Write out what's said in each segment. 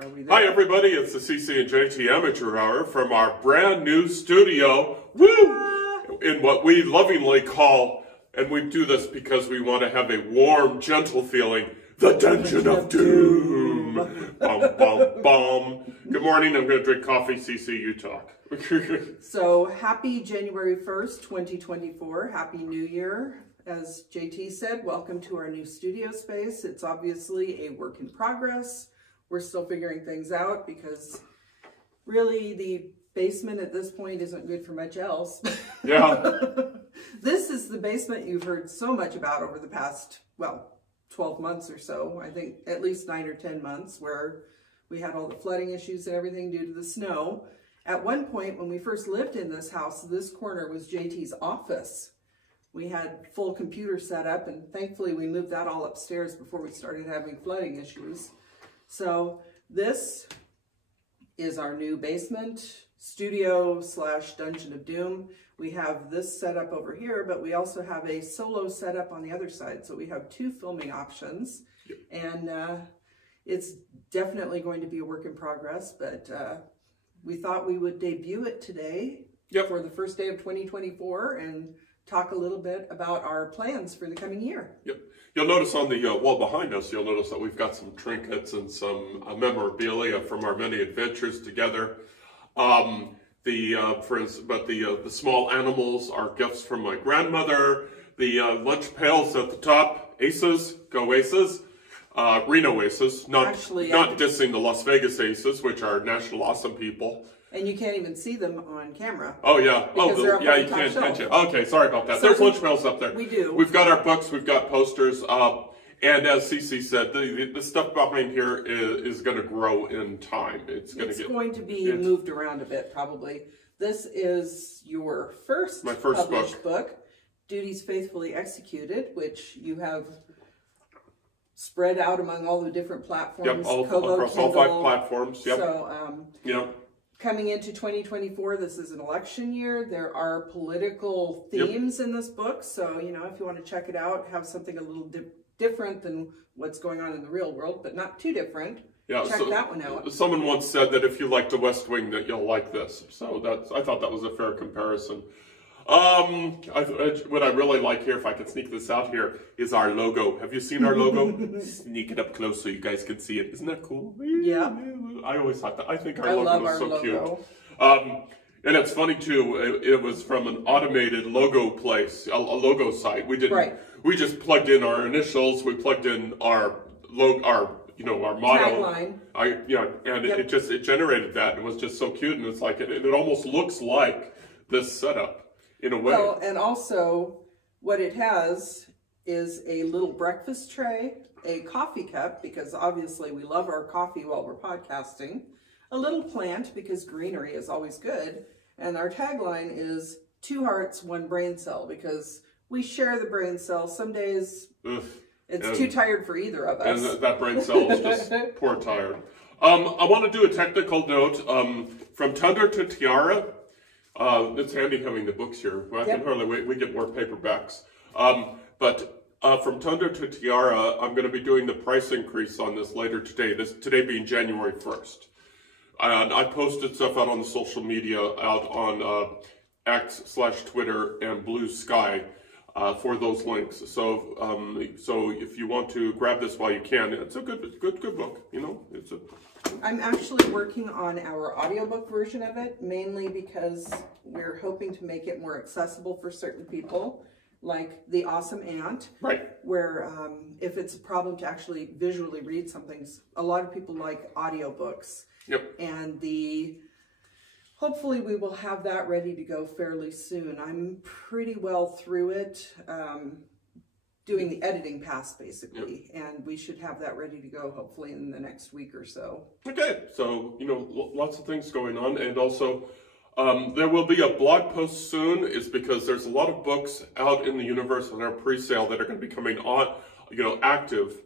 Are we there? Hi everybody, it's the CC and JT Amateur Hour from our brand new studio, woo! In what we lovingly call, and we do this because we want to have a warm, gentle feeling, the Dungeon of Doom. Bum, bum, bum. Good morning, I'm going to drink coffee, CC, you talk. So, happy January 1st, 2024. Happy New Year. As JT said, welcome to our new studio space. It's obviously a work in progress. We're still figuring things out because really the basement at this point isn't good for much else. Yeah. This is the basement you've heard so much about over the past, well, 12 months or so. I think at least 9 or 10 months where we had all the flooding issues and everything due to the snow. At one point when we first lived in this house, this corner was JT's office. We had full computer set up and thankfully we moved that all upstairs before we started having flooding issues. So this is our new basement studio / Dungeon of Doom. We have this setup over here, but we also have a solo setup on the other side. So we have 2 filming options. Yep. And it's definitely going to be a work in progress, but we thought we would debut it today. Yep. For the first day of 2024 and talk a little bit about our plans for the coming year. Yep. You'll notice on the wall behind us, you'll notice that we've got some trinkets and some memorabilia from our many adventures together. For instance, but the small animals are gifts from my grandmother. The lunch pails at the top, Aces, go Aces. Reno Aces, not dissing the Las Vegas Aces, which are national awesome people. And you can't even see them on camera. Oh, yeah. Oh, yeah, you can't. Okay, sorry about that. So there's lunch pails up there. We do. We've got our books, we've got posters, and as Cece said, the stuff behind here is going to grow in time. It's going to be moved around a bit, probably. This is your first published book, Duties Faithfully Executed, which you have spread out among all the different platforms. Yep, across all 5 platforms. Yep. So, coming into 2024, this is an election year. There are political themes in this book. So, if you want to check it out, have something a little different than what's going on in the real world, but not too different. Yeah, check that one out. Someone once said that if you like The West Wing, that you'll like this. So I thought that was a fair comparison. What I really like here, if I can sneak this out here, is our logo. Have you seen our logo? Sneak it up close so you guys can see it. Isn't that cool? Yeah. I always thought that. I think our logo is so cute. And it's funny too. It was from an automated logo place, a logo site. We didn't. Right. We just plugged in our initials. We plugged in our logo, our motto. Tagline. It generated that. It was just so cute, and it's like it almost looks like this setup. In a way. Well, and also what it has is a little breakfast tray, a coffee cup, because obviously we love our coffee while we're podcasting, a little plant, because greenery is always good, and our tagline is 2 hearts, 1 brain cell, because we share the brain cell. Some days it's too tired for either of us. And that brain cell is just poor tired. I want to do a technical note. From Tundra to Tiara, it's handy having the books here. I can hardly wait. We get more paperbacks. But from Tundra to Tiara, I'm going to be doing the price increase on this later today. Today being January 1st. And I posted stuff out on the social media, out on X/Twitter and Blue Sky for those links. So so if you want to grab this while you can, it's a good book. I'm actually working on our audiobook version of it, mainly because we're hoping to make it more accessible for certain people, like The Awesome Aunt, right? Where if it's a problem to actually visually read something, a lot of people like audiobooks. Yep. And hopefully we will have that ready to go fairly soon. I'm pretty well through it. Doing the editing pass basically, and we should have that ready to go hopefully in the next week or so. Okay, so lots of things going on, and also there will be a blog post soon. It's because there's a lot of books out in the universe on our pre-sale that are going to be coming on, active.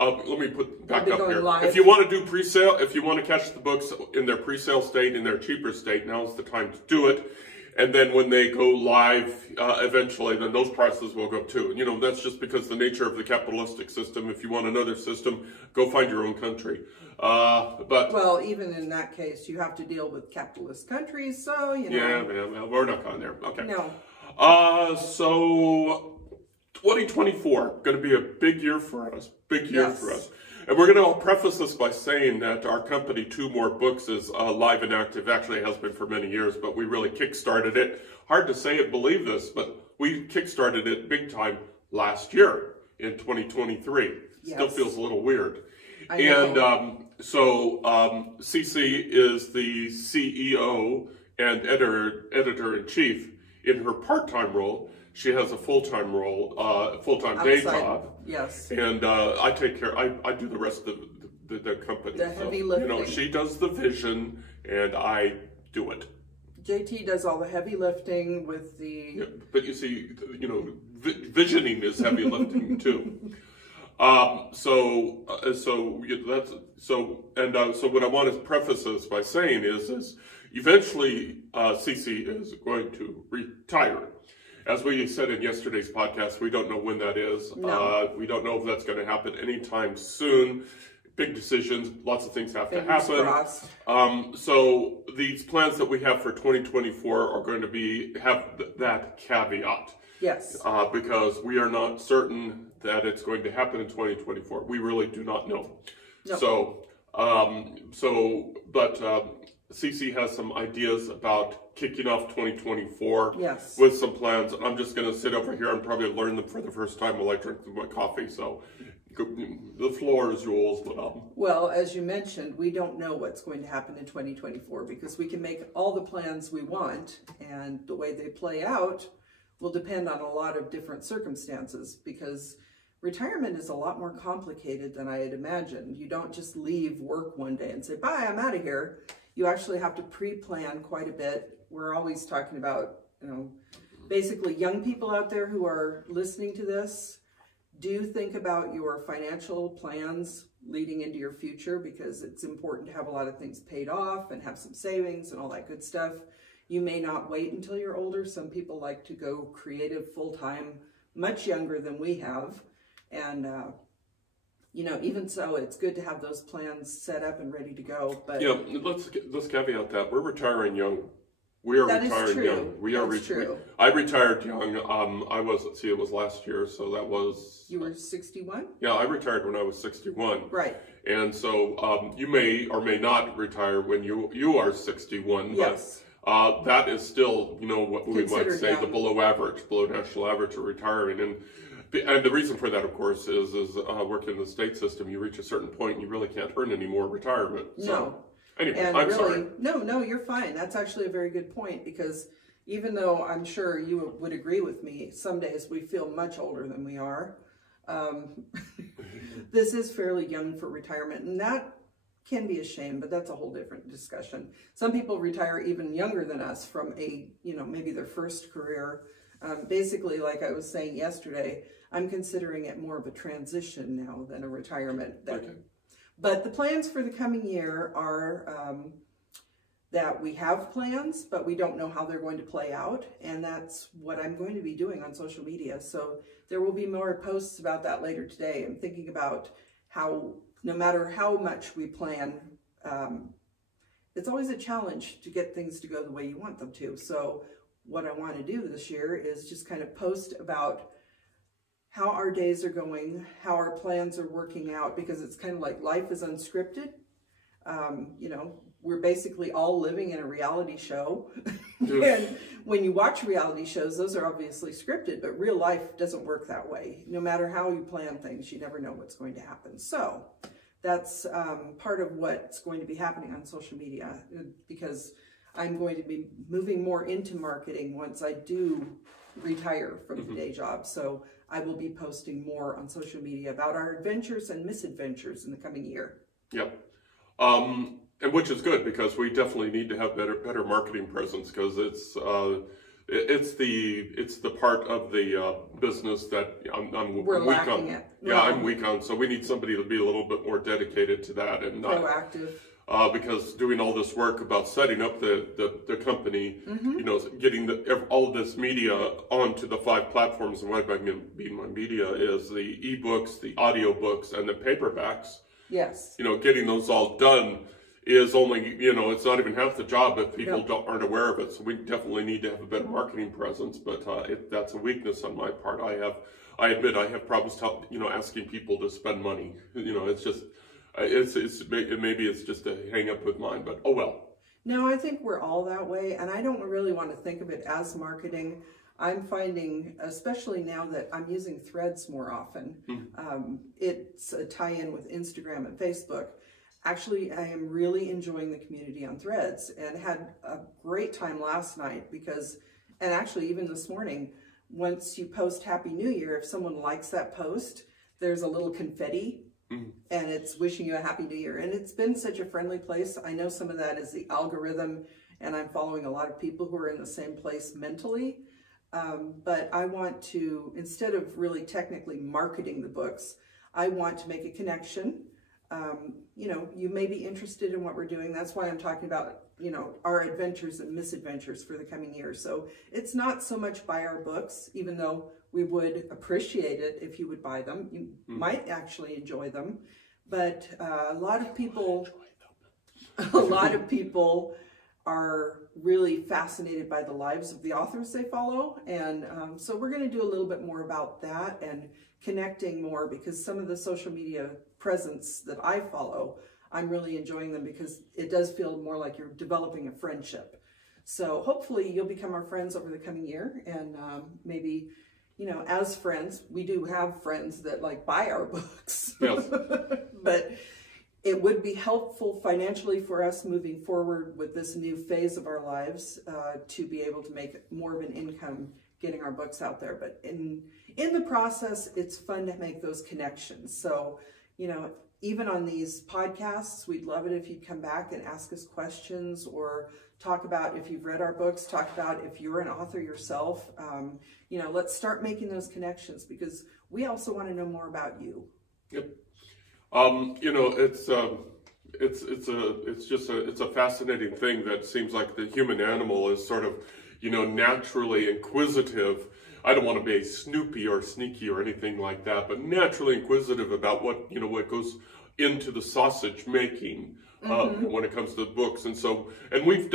Let me put back up here. Live. If you want to do pre-sale, if you want to catch the books in their pre-sale state, in their cheaper state, now's the time to do it. And then when they go live, eventually, then those prices will go up too. You know, that's just because the nature of the capitalistic system. If you want another system, go find your own country. But well, even in that case, you have to deal with capitalist countries, so, you know. Yeah, we're not going there. Okay. No. So 2024, going to be a big year for us. Big year for us. And we're going to preface this by saying that our company, Two More Books, is live and active. Actually, it has been for many years, but we really kickstarted it. Hard to say it, believe this, but we kickstarted it big time last year in 2023. Yes. Still feels a little weird. I know. And so Cece is the CEO and editor-in-chief in her part-time role. She has a full-time role, full-time day job. Yes. And I take care, I do the rest of the company. The heavy lifting. You know, she does the vision and I do it. JT does all the heavy lifting with the... Yeah, but you see, you know, visioning is heavy lifting too. So what I want to preface this by saying is eventually Cece is going to retire. As we said in yesterday's podcast, we don't know when that is. No. We don't know if that's going to happen anytime soon. Big decisions, lots of things have to happen. Crossed. So these plans that we have for 2024 are going to have that caveat. Yes. Because we are not certain that it's going to happen in 2024. We really do not know. No. But Cece has some ideas about kicking off 2024 with some plans. I'm just going to sit over here and probably learn them for the first time while I drink my coffee. So the floor is yours. Well, as you mentioned, we don't know what's going to happen in 2024 because we can make all the plans we want, and the way they play out will depend on a lot of different circumstances, because retirement is a lot more complicated than I had imagined. You don't just leave work one day and say, bye, I'm out of here. You actually have to pre-plan quite a bit. We're always talking about, you know, basically young people out there who are listening to this, do think about your financial plans leading into your future, because it's important to have a lot of things paid off and have some savings and all that good stuff. You may not wait until you're older. Some people like to go creative full-time, much younger than we have. And, you know, even so, it's good to have those plans set up and ready to go. But yeah, let's caveat that. We're retiring young. We are retiring young. We are true. I retired young. I was, let's see, it was last year, so that was... You were 61? Yeah, I retired when I was 61. Right. And so you may or may not retire when you are 61. Yes. But that is still, you know, what we might say young. the below national average of retiring. And the reason for that, of course, is working in the state system, you reach a certain point and you really can't earn any more retirement. So, no. Anyway, and I'm really, sorry. No, you're fine. That's actually a very good point, because even though I'm sure you would agree with me, some days we feel much older than we are. This is fairly young for retirement, and that can be a shame, but that's a whole different discussion. Some people retire even younger than us from maybe their first career. Basically, like I was saying yesterday, I'm considering it more of a transition now than a retirement. Okay. But the plans for the coming year are that we have plans, but we don't know how they're going to play out. And that's what I'm going to be doing on social media. So there will be more posts about that later today. I'm thinking about how, no matter how much we plan, it's always a challenge to get things to go the way you want them to. So what I want to do this year is just kind of post about how our days are going, how our plans are working out, because it's kind of like life is unscripted. You know, we're basically all living in a reality show. And when you watch reality shows, those are obviously scripted, but real life doesn't work that way. No matter how you plan things, you never know what's going to happen. So that's part of what's going to be happening on social media, because I'm going to be moving more into marketing once I do retire from the day job. So I will be posting more on social media about our adventures and misadventures in the coming year. Yep. And which is good, because we definitely need to have better marketing presence, because it's the part of the business that I'm We're weak lacking on. it. Yeah, I'm weak on. So we need somebody to be a little bit more dedicated to that and not proactive. because doing all this work about setting up the company, you know, getting all this media onto the 5 platforms, and what I mean my media is the ebooks, the audiobooks, and the paperbacks. Yes. You know, getting those all done is only, you know, it's not even half the job if people aren't aware of it. So we definitely need to have a better marketing presence, but that's a weakness on my part. I admit I have problems, you know, asking people to spend money. You know, it's just, maybe it's just a hang up with mine, but oh well. No, I think we're all that way, and I don't really want to think of it as marketing. I'm finding, especially now that I'm using Threads more often, it's a tie-in with Instagram and Facebook. Actually, I am really enjoying the community on Threads, and had a great time last night because, and actually even this morning, once you post Happy New Year, if someone likes that post, there's a little confetti, and it's wishing you a Happy New Year. And it's been such a friendly place. I know some of that is the algorithm, and I'm following a lot of people who are in the same place mentally. But I want to, instead of really technically marketing the books, I want to make a connection. You know, you may be interested in what we're doing. That's why I'm talking about, you know, our adventures and misadventures for the coming year. So it's not so much buy our books, even though we would appreciate it if you would buy them. You might actually enjoy them, but a lot of people are really fascinated by the lives of the authors they follow. And so we're going to do a little bit more about that and connecting more, because some of the social media presence that I follow, I'm really enjoying them because it does feel more like you're developing a friendship. So hopefully you'll become our friends over the coming year, and maybe, you know, as friends, we do have friends that like buy our books. Yes. But it would be helpful financially for us moving forward with this new phase of our lives to be able to make more of an income getting our books out there. But in the process, it's fun to make those connections. So, you know, even on these podcasts, we'd love it if you'd come back and ask us questions, or talk about if you've read our books, talk about if you're an author yourself. You know, let's start making those connections, because we also want to know more about you. Yep. You know, it's a fascinating thing that seems like the human animal is sort of, you know, naturally inquisitive. I don't want to be snoopy or sneaky or anything like that, but naturally inquisitive about what, you know, what goes into the sausage making when it comes to the books. And so, we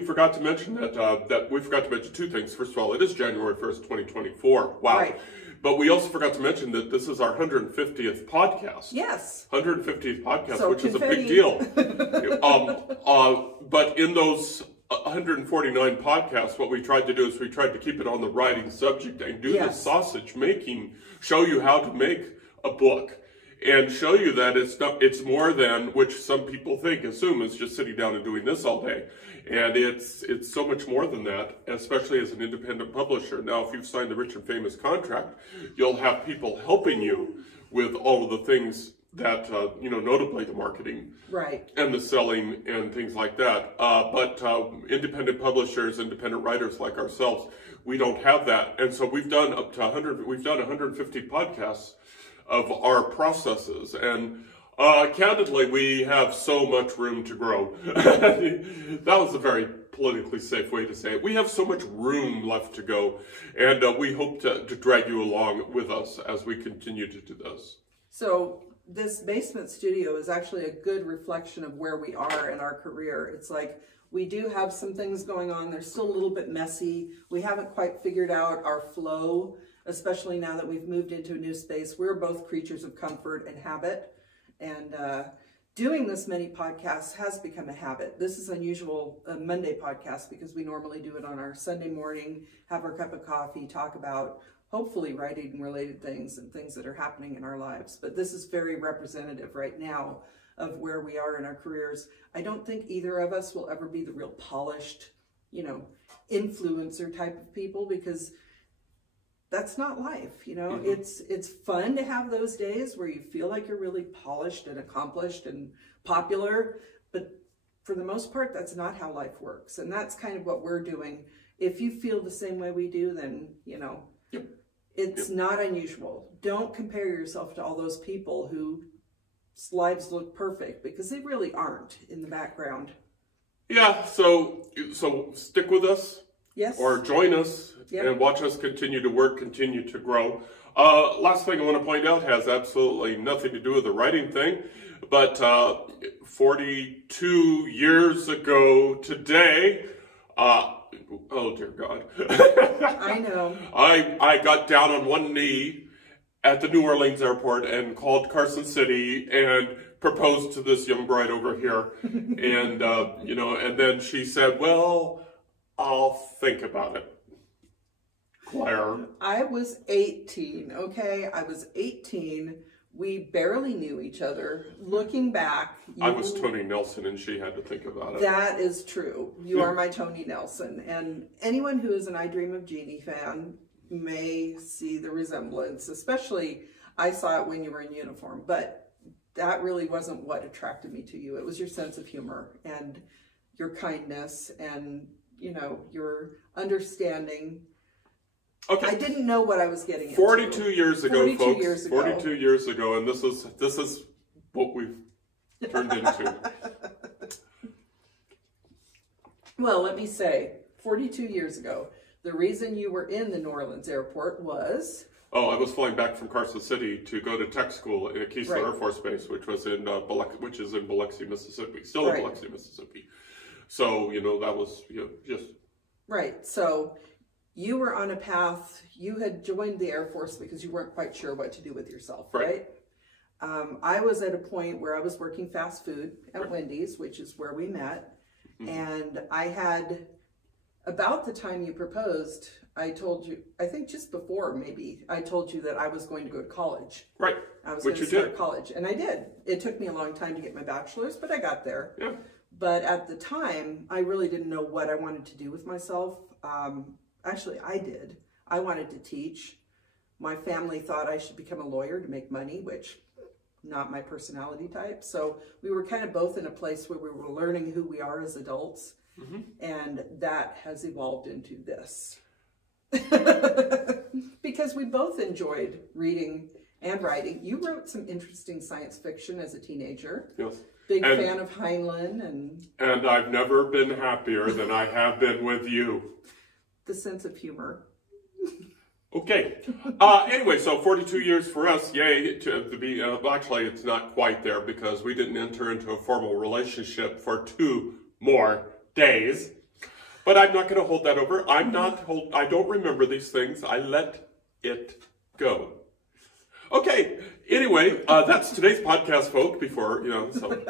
forgot to mention that we forgot to mention 2 things. First of all, it is January 1st, 2024. Wow. Right. But we also forgot to mention that this is our 150th podcast. Yes. 150th podcast, so which is a big deal. But in those 149 podcasts, what we tried to do is we tried to keep it on the writing subject and do the sausage making, show you how to make a book, and show you that it's more than, which some people assume it's just sitting down and doing this all day. And it's so much more than that, especially as an independent publisher. Now, if you've signed the Rich and Famous contract, you'll have people helping you with all of the things that, you know, notably the marketing, right, and the selling and things like that. But independent publishers, independent writers like ourselves, we don't have that. And so we've done up to 150 podcasts of our processes. And candidly, we have so much room to grow. That was a very politically safe way to say it. We have so much room left to go, and we hope to drag you along with us as we continue to do this. So this basement studio is actually a good reflection of where we are in our career. It's like we do have some things going on. They're still a little bit messy. We haven't quite figured out our flow, especially now that we've moved into a new space. We're both creatures of comfort and habit. And doing this many podcasts has become a habit. This is unusual, a Monday podcast, because we normally do it on our Sunday morning, have our cup of coffee, talk about hopefully writing related things and things that are happening in our lives. But this is very representative right now of where we are in our careers. I don't think either of us will ever be the real polished, you know, influencer type of people, because that's not life, you know. It's fun to have those days where you feel like you're really polished and accomplished and popular, but for the most part, that's not how life works. And that's kind of what we're doing. If you feel the same way we do, then, you know, it's not unusual. Don't compare yourself to all those people who lives look perfect, because they really aren't in the background. Yeah, so stick with us. Yes. Or join us and watch us continue to work, continue to grow. Last thing I want to point out has absolutely nothing to do with the writing thing, but 42 years ago today, oh dear God. I know. I got down on one knee at the New Orleans airport and called Carson City and proposed to this young bride over here. And, you know, and then she said, well, I'll think about it. Claire. I was 18, okay? I was 18. We barely knew each other. Looking back... I was Tony Nelson and she had to think about it. That is true. You are my Tony Nelson. And anyone who is an I Dream of Jeannie fan may see the resemblance. Especially, I saw it when you were in uniform. But that really wasn't what attracted me to you. It was your sense of humor and your kindness and, you know, your understanding. Okay. I didn't know what I was getting into. 42 years ago, 42 folks. Years ago. 42 years ago, and this is what we've turned into. Well, let me say, 42 years ago, the reason you were in the New Orleans airport was... Oh, I was flying back from Carson City to go to tech school at Keesler Air Force Base, which was in Biloxi, Mississippi. Still in Biloxi, Mississippi. So, you know, that was just... Right. So you were on a path. You had joined the Air Force because you weren't quite sure what to do with yourself, right? I was at a point where I was working fast food at Wendy's, which is where we met. And I had, about the time you proposed, I told you, I think just before maybe, I told you that I was going to go to college. Right. I was going to start college. And I did. It took me a long time to get my bachelor's, but I got there. Yeah. But at the time, I really didn't know what I wanted to do with myself. Actually, I did. I wanted to teach. My family thought I should become a lawyer to make money, which not my personality type. So we were kind of both in a place where we were learning who we are as adults. And that has evolved into this. Because we both enjoyed reading and writing. You wrote some interesting science fiction as a teenager. Yes. Big fan of Heinlein. And I've never been happier than I have been with you. The sense of humor. Okay. Anyway, so 42 years for us, yay, to be, actually it's not quite there because we didn't enter into a formal relationship for 2 more days. But I'm not going to hold that over. I don't remember these things. I let it go. Okay. Anyway, that's today's podcast, folk, before, you know, so.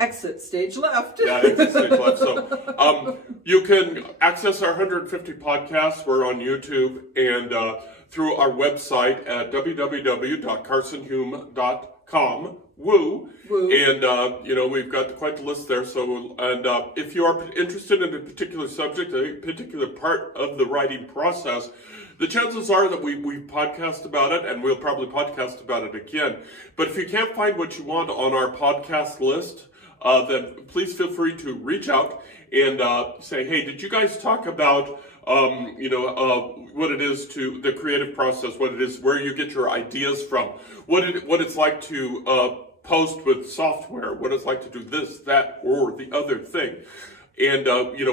Exit stage left. Yeah, exit stage left. So, you can access our 150 podcasts. We're on YouTube and through our website at www.carsonhume.com. Woo. And, you know, we've got quite the list there. So, and if you are interested in a particular subject, a particular part of the writing process, the chances are that we podcast about it, and we'll probably podcast about it again. But if you can't find what you want on our podcast list, then please feel free to reach out and say, hey, did you guys talk about, you know, what it is to the creative process, what it is, where you get your ideas from, what it's like to post with software, what it's like to do this, that, or the other thing. And, you know,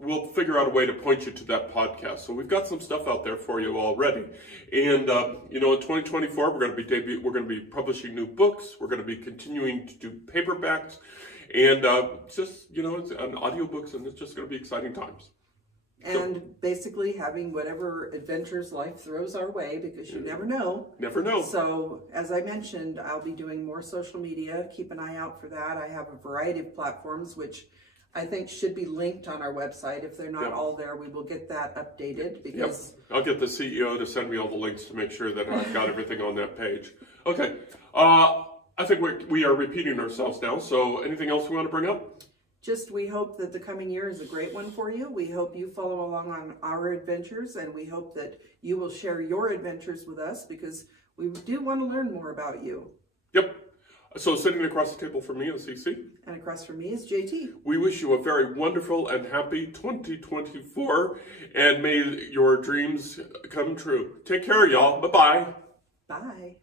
we'll figure out a way to point you to that podcast. So we've got some stuff out there for you already. And, you know, in 2024, we're going to be publishing new books. We're going to be continuing to do paperbacks and, just, you know, it's an audiobooks, and it's just going to be exciting times. And basically having whatever adventures life throws our way, because you never know. Never know. So, as I mentioned, I'll be doing more social media. Keep an eye out for that. I have a variety of platforms, which I think should be linked on our website. If they're not all there, we will get that updated. Because I'll get the CEO to send me all the links to make sure that I've got everything on that page. Okay. I think we are repeating ourselves now. So anything else we want to bring up? Just we hope that the coming year is a great one for you. We hope you follow along on our adventures, and we hope that you will share your adventures with us, because we do want to learn more about you. Yep. So sitting across the table from me is CC. And across from me is JT. We wish you a very wonderful and happy 2024, and may your dreams come true. Take care, y'all. Bye-bye. Bye.